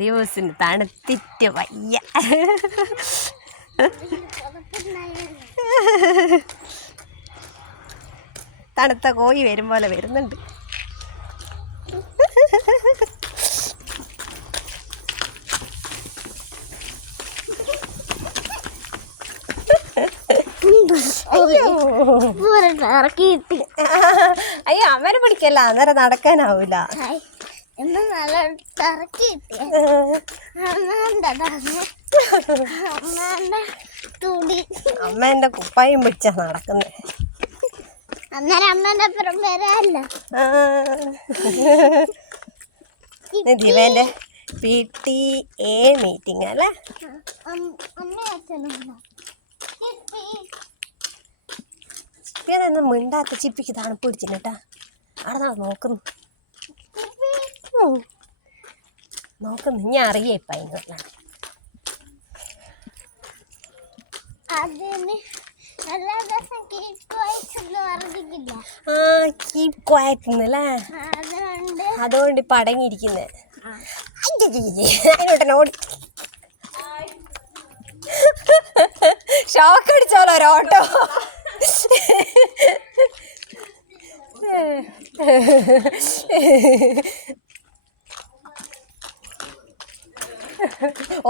ദിവസം തണുത്തിട്ട് വയ്യ. തണുത്ത കോഴി വരും പോലെ വരുന്നുണ്ട്. അയ്യോ അവനെ പിടിക്കല്ല, അന്നേരം നടക്കാനാവൂല. അമ്മേന്റെ കുപ്പായും പിടിച്ചാ നടക്കുന്നേ. അന്നേരം അമ്മേന്റെ അപ്പുറം വരാല്ല. ദിവന്റെ PTA മീറ്റിംഗ് അല്ലേ? ചിപ്പിയൊന്നും മിണ്ടാത്ത. ചിപ്പിക്ക് തണുപ്പ് പിടിച്ചിട്ടാ അവിടെ നോക്കുന്നു. ഞാൻ അറിയേ ഇപ്പം അതിനുള്ള കീപ് ക്വയറ്റ് എന്നല്ലേ, അതുകൊണ്ട് ഇപ്പം അടങ്ങിയിരിക്കുന്നേ. അതിനോട്ടനോട് ഷോക്ക് അടിച്ചോളോ ഒരോട്ടോ.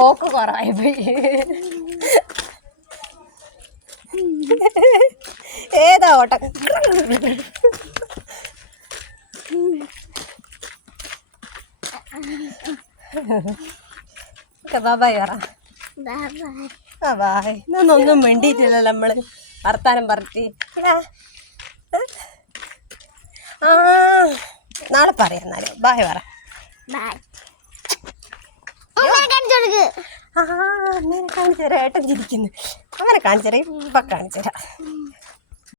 ഓക്ക് കുറവായി പോയി. ഏതാ ഓട്ടം? ബായ് പറ. ബായ്. ഇന്നൊന്നും വേണ്ടിയിട്ടില്ലല്ലോ നമ്മള് വർത്താനം പറഞ്ഞ്. നാളെ പറയാം. എന്നാലും ബായ് പറ. അമ്മേനെ കാണിച്ചു തരാം. ഏട്ടൻ ചിരിക്കുന്നു. അങ്ങനെ കാണിച്ചു തരാം. ഇപ്പം കാണിച്ചു തരാം.